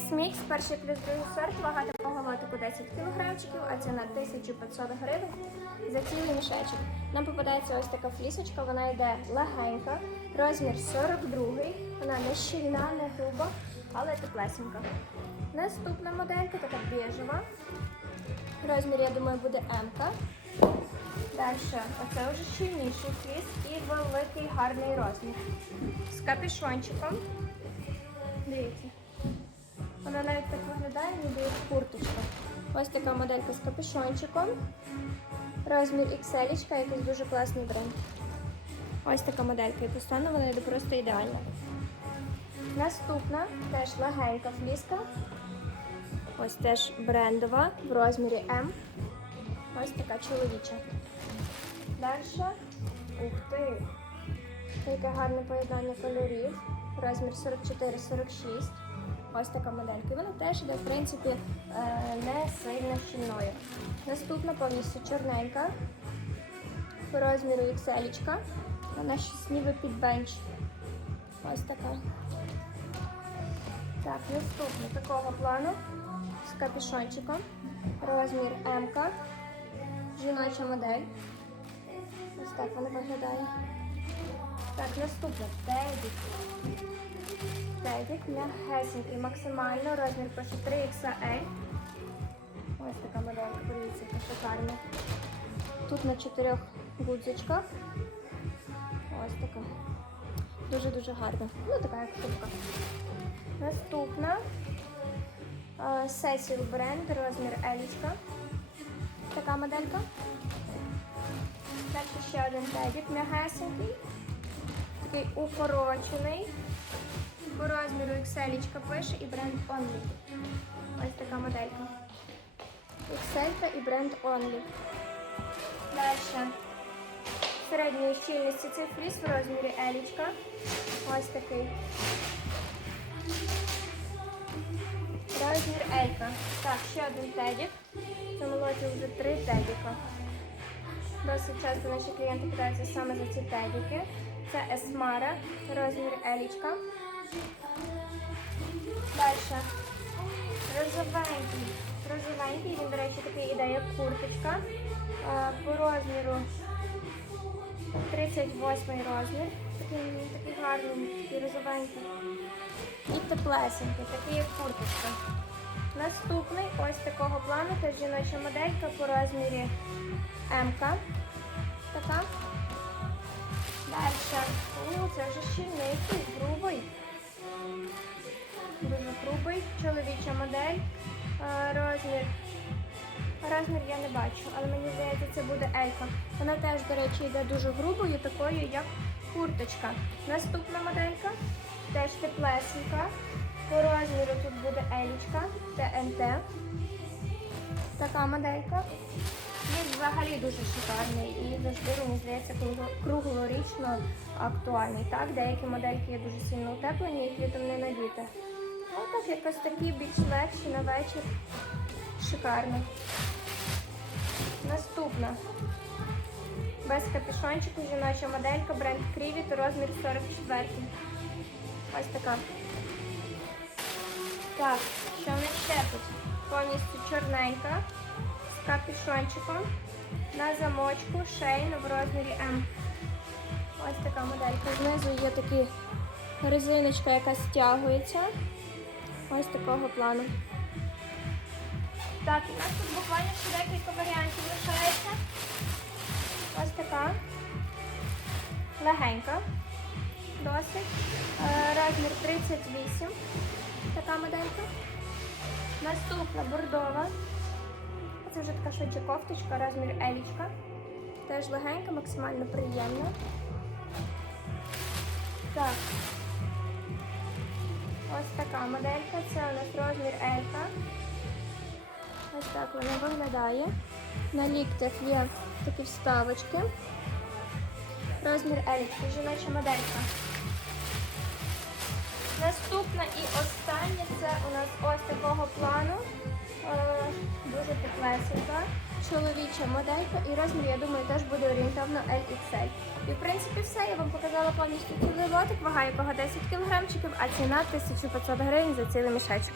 Фліс мікс, перший плюс другий сорт, вага такого лотику 10 кілограмчиків, а ціна 1500 гривень за цілий мішечок. Нам попадається ось така флісочка, вона йде легенька, розмір 42, вона не щільна, не груба, але теплесенька. Наступна моделька така біжева. Розмір, я думаю, буде М. Далі, оце вже щільніший фліс і великий гарний розмір. З капюшончиком. Ось така моделька з капюшончиком. Розмір XL, якийсь дуже класний бренд. Ось така моделька. І по стану вона йде просто ідеальна. Наступна теж легенька фліска. Ось теж брендова в розмірі М. Ось така чоловіча. Далі. Ух ти! Яке гарне поєднання кольорів. Розмір 44-46. Ось така моделька. Вона теж йде, в принципі, е, не сильно щільною. Наступна повністю чорненька. По розміру XL. Вона щось ніби під бенч. Ось така. Так, наступна такого плану з капюшончиком. Розмір М. Жіноча модель. Ось так вона виглядає. Так, наступна тедік. Тедік м'ягесенький, максимально розмір пише 3XL. Ось така моделька, подивіться, яка шикарна. Тут на чотирьох гудзичках. Ось така. Дуже-дуже гарна. Ну, така як шубка. Наступна. Сесіл бренд, розмір Елічка. Така моделька. Далі ще один тедік м'ягесенький. Такий укорочений. По розміру XL пише і бренд Only. Ось така моделька. XL і бренд Only. Далі. Середньої щільності цей фліс в розмірі Елічка. Ось такий. Розмір Елька. Так, ще один тедік. Цьому лоті вже три тедіка. Досить часто наші клієнти питаються саме за ці тедіки. Це Есмара, розмір Елічка. Далі. Розовенький. Розовенький, він, до речі, такий іде, як курточка. Е, По розміру 38 розмір. Такий, такий гарний, такий розовенький. І теплесенький, такий як курточка. Наступний ось такого плану, це жіноча моделька по розмірі М. Така. Далі. О, це вже щільний, грубий. Дуже грубий. Чоловіча модель. Е, Розмір. Розмір я не бачу, але мені здається, це буде Елька. Вона теж, до речі, йде дуже грубою, такою, як курточка. Наступна моделька теж теплесенька. По розміру тут буде Елічка, ТНТ. Така моделька. Він взагалі дуже шикарний і завжди, мені здається, круглорічно актуальний. Так, деякі модельки є дуже сильно утеплені, їх літом не надіти. Ну так, якось такі більш легші на вечір. Шикарно. Наступна. Без капюшончику жіноча моделька, бренд Крівіт, розмір 44. Ось така. Так, що в нас ще тут? Повністю чорненька капюшончиком на замочку шейн в розмірі М. Ось така моделька. Знизу є такі резиночка, яка стягується. Ось такого плану. Так, у нас тут буквально ще декілька варіантів лишається. Ось така. Легенька. Досить. Е, Розмір 38. Така моделька. Наступна бордова. Це вже така швидше кофточка, розмір елічка. Теж легенька, максимально приємна. Так. Ось така моделька. Це у нас розмір Елька. Ось так вона виглядає. На ліктях є такі вставочки. Розмір Елічка, жіноча моделька. Наступна і остання це у нас ось такого плану. Дуже теплесенька. Чоловіча моделька і розмір, я думаю, теж буде орієнтовно LXL. І в принципі все. Я вам показала повністю цілий лотик, вага якого 10 кг, а ціна 1500 гривень за цілий мішечок.